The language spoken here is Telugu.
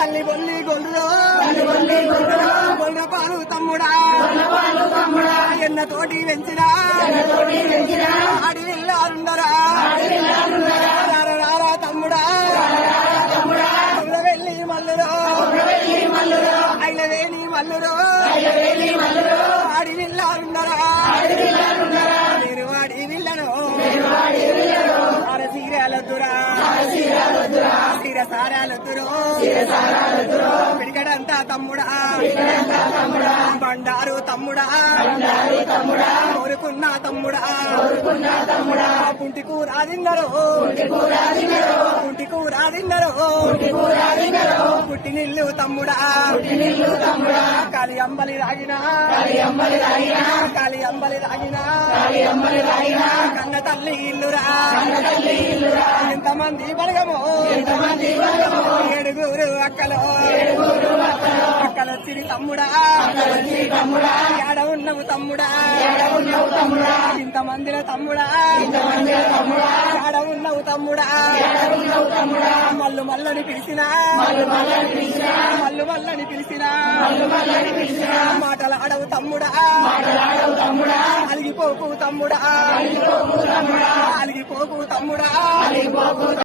తల్లి బొల్లి గొల్లులో గొల్ల పాలు తమ్ముడా ఎన్న తోటి పెంచినా ఆడి వెళ్ళారుండరా రారా తమ్ముడా వెళ్ళి మల్లురో ఐలవేణి మల్లురో ఆడి వెళ్ళారుండరా నేను వాడి విల్లను అరసీరాలొద్దురా సారాలొద్దురో పిడికడంతా తమ్ముడా బండారు తమ్ముడా కోరుకున్న తమ్ముడా పుంటి కూర తిన్నరో పుట్టి నిల్లు తమ్ముడా కాలి అంబలి రాగినా కన్న తల్లి ఇల్లురా ఎంతమంది బలగమో ఏడుగురు అక్కలొచ్చిరి తమ్ముడా ఏడ ఉన్నవు తమ్ముడా ఇంతమందిలో తమ్ముడా ఏడ ఉన్నవు తమ్ముడా మల్లు మల్లని పిలిచినా మాటలు ఆడవు తమ్ముడా అలిగిపోకు తమ్ముడా